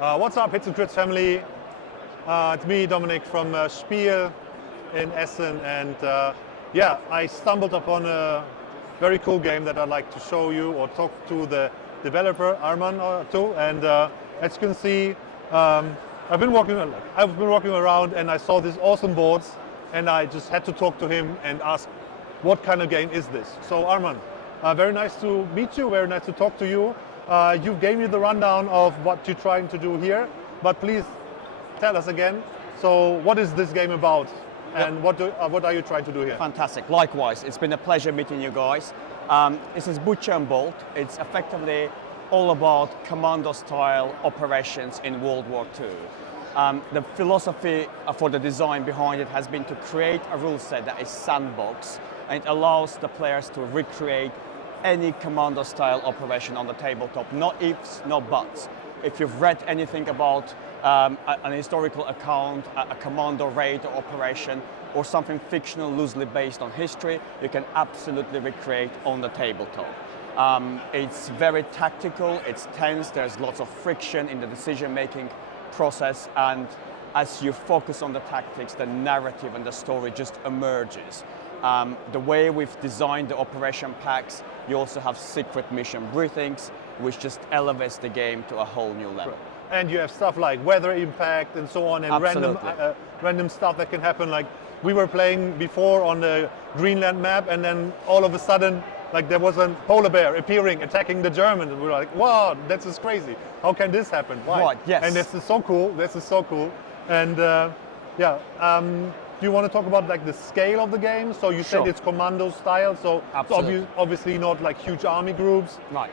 What's up, Hits and Crits family? It's me, Dominic, from SPIEL in Essen, and yeah, I stumbled upon a very cool game that I'd like to show you or talk to the developer Arman too. And as you can see, I've been walking around and I saw these awesome boards, and I just had to talk to him and ask, what kind of game is this? So Arman, very nice to meet you. Very nice to talk to you. You gave me the rundown of what you're trying to do here, but please tell us again. So what is this game about, and what are you trying to do here? Fantastic. Likewise, it's been a pleasure meeting you guys. This is Butch and Bolt. It's effectively all about commando-style operations in World War II. The philosophy for the design behind it has been to create a rule set that is sandbox, and it allows the players to recreate any commando-style operation on the tabletop. Not ifs, not buts. If you've read anything about an historical account, a commando raid or operation, or something fictional loosely based on history, you can absolutely recreate on the tabletop. It's very tactical, it's tense, there's lots of friction in the decision-making process, and as you focus on the tactics, the narrative and the story just emerges. The way we've designed the operation packs, you also have secret mission briefings, which just elevates the game to a whole new level. And you have stuff like weather impact and so on, and random stuff that can happen. Like we were playing before on the Greenland map, and then all of a sudden, like there was a polar bear appearing, attacking the Germans, and we were like, wow, that's just crazy. How can this happen? Why? Right, yes. And this is so cool. This is so cool. And yeah. Do you want to talk about like the scale of the game? So you said it's commando style, so it's obviously not like huge army groups. Right.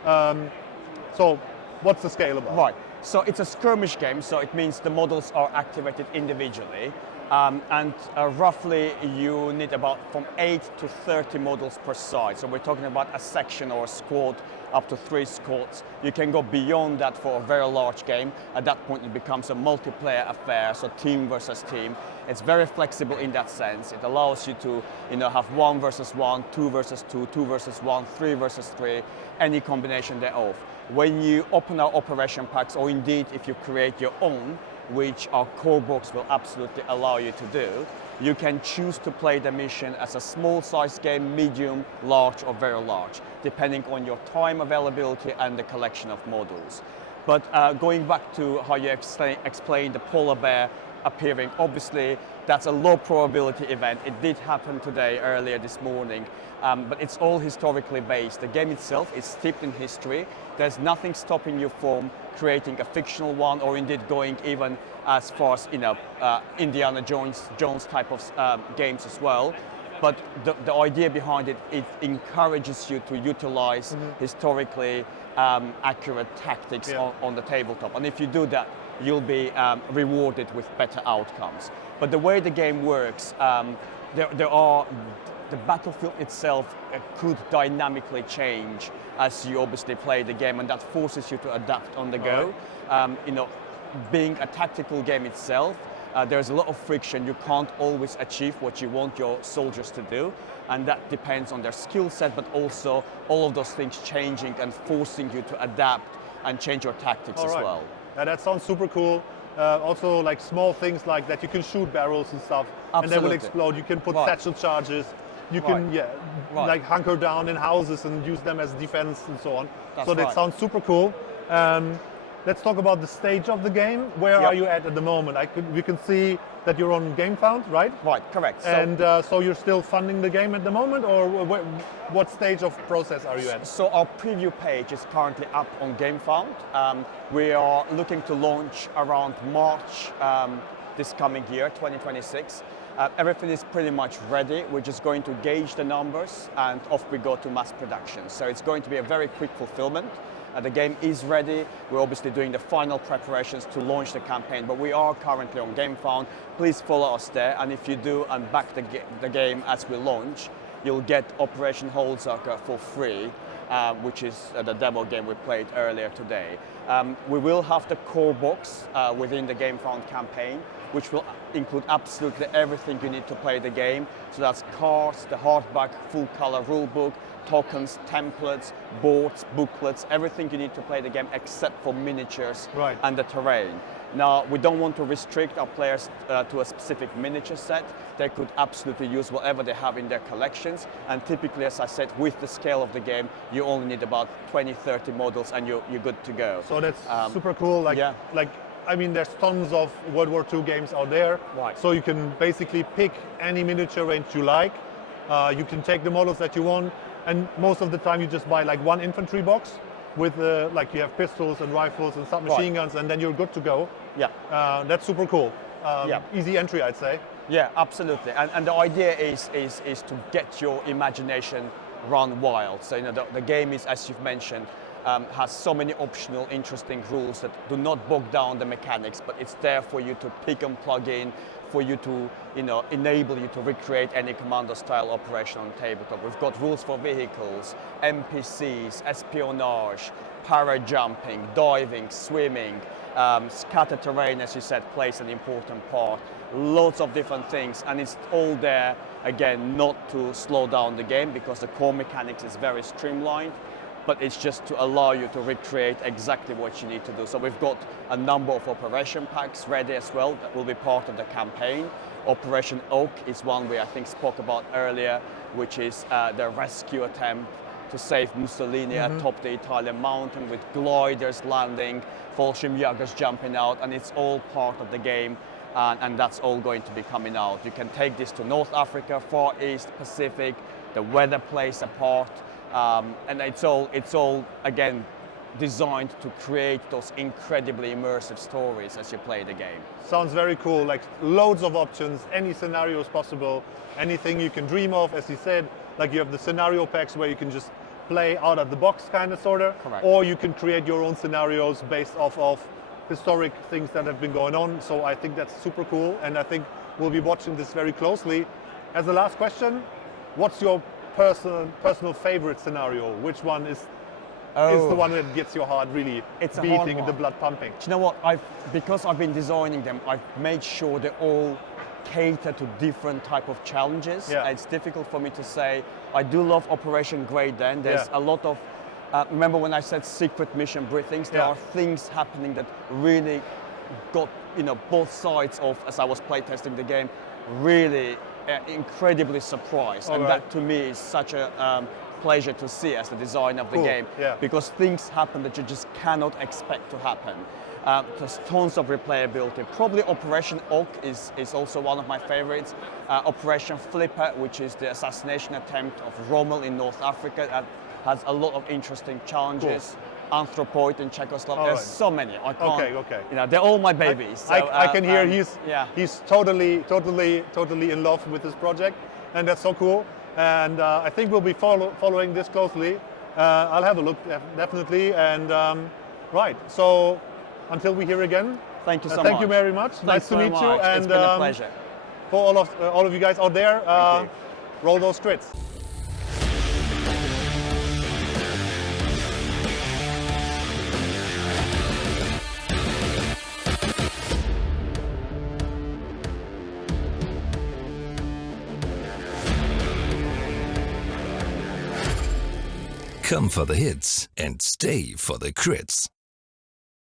So what's the scale about? Right. So it's a skirmish game, so it means the models are activated individually. And roughly you need about from 8 to 30 models per side. So we're talking about a section or a squad, up to 3 squads. You can go beyond that for a very large game. At that point it becomes a multiplayer affair, so team versus team. It's very flexible in that sense. It allows you to have 1 versus 1, 2 versus 2, 2 versus 1, 3 versus 3, any combination thereof. When you open our operation packs, or indeed if you create your own, which our core box will absolutely allow you to do, you can choose to play the mission as a small size game, medium, large, or very large, depending on your time availability and the collection of models. But going back to how you explained the polar bear appearing, obviously that's a low probability event. It did happen today, earlier this morning, but it's all historically based. The game itself is steeped in history. There's nothing stopping you from creating a fictional one, or indeed going even as far as Indiana Jones type of games as well. But the idea behind it, it encourages you to utilize historically accurate tactics on the tabletop. And if you do that, you'll be rewarded with better outcomes. But the way the game works, the battlefield itself could dynamically change as you obviously play the game, and that forces you to adapt on the go. Being a tactical game itself, there's a lot of friction. You can't always achieve what you want your soldiers to do, and that depends on their skill set, but also all of those things changing and forcing you to adapt and change your tactics as well. Yeah, that sounds super cool. Also, like small things like that, you can shoot barrels and stuff, and they will explode. You can put satchel charges. You can like hunker down in houses and use them as defense and so on. That sounds super cool. Let's talk about the stage of the game. Where are you at the moment? We can see that you're on GameFound, right? Right, correct. And so you're still funding the game at the moment, or what stage of process are you at? So our preview page is currently up on GameFound. We are looking to launch around March this coming year, 2026. Everything is pretty much ready. We're just going to gauge the numbers, and off we go to mass production. So it's going to be a very quick fulfillment. The game is ready. We're obviously doing the final preparations to launch the campaign, but we are currently on GameFound. Please follow us there, and if you do and back the game as we launch, you'll get Operation Holzhacker for free, which is the demo game we played earlier today. We will have the core box within the GameFound campaign, which will include absolutely everything you need to play the game. So that's cards, the hardback, full color rulebook, tokens, templates, boards, booklets, everything you need to play the game except for miniatures and the terrain. Now, we don't want to restrict our players to a specific miniature set. They could absolutely use whatever they have in their collections. And typically, as I said, with the scale of the game, you only need about 20, 30 models and you're good to go. So that's super cool. I mean, there's tons of World War II games out there. Right. So you can basically pick any miniature range you like. You can take the models that you want. And most of the time, you just buy like one infantry box with like you have pistols and rifles and submachine guns, and then you're good to go. Yeah. That's super cool. Easy entry, I'd say. Yeah, absolutely. And the idea is to get your imagination run wild. So the game is, as you've mentioned, has so many optional, interesting rules that do not bog down the mechanics, but it's there for you to pick and plug in, for you to enable you to recreate any commando-style operation on tabletop. We've got rules for vehicles, NPCs, espionage, para-jumping, diving, swimming, scattered terrain, as you said, plays an important part. Lots of different things, and it's all there, again, not to slow down the game because the core mechanics is very streamlined, but it's just to allow you to recreate exactly what you need to do. So we've got a number of operation packs ready as well that will be part of the campaign. Operation Oak is one we, I think, spoke about earlier, which is the rescue attempt to save Mussolini atop the Italian mountain with gliders landing, Fallschirmjägers jumping out, and it's all part of the game. And that's all going to be coming out. You can take this to North Africa, Far East, Pacific. The weather plays a part. And it's all again designed to create those incredibly immersive stories as you play the game. Sounds very cool. Like loads of options, any scenarios possible, anything you can dream of. As you said, like you have the scenario packs where you can just play out of the box, kind of, sorta. Correct. Or you can create your own scenarios based off of historic things that have been going on. So I think that's super cool, and I think we'll be watching this very closely. As the last question, what's your personal favorite scenario? Which one is the one that gets your heart really beating and the blood pumping? Do you know what? Because I've been designing them, I've made sure they all cater to different type of challenges. Yeah. It's difficult for me to say. I do love Operation Great Dane. There's a lot of remember when I said secret mission briefings? There are things happening that really got both sides of, as I was playtesting the game, really incredibly surprised, and that to me is such a pleasure to see as the designer of the game, because things happen that you just cannot expect to happen. There's tons of replayability. Probably Operation Oak is also one of my favorites. Operation Flipper, which is the assassination attempt of Rommel in North Africa, that has a lot of interesting challenges. Cool. Anthropoid in Czechoslovakia. There's so many. I can't. Okay. They're all my babies. I can hear he's totally in love with this project, and that's so cool. And I think we'll be following this closely. I'll have a look definitely. And right. So until we hear again. Thank you so much. Thank you very much. Nice to meet you. And it's been a pleasure. For all of you guys out there, roll those crits. Come for the hits and stay for the crits.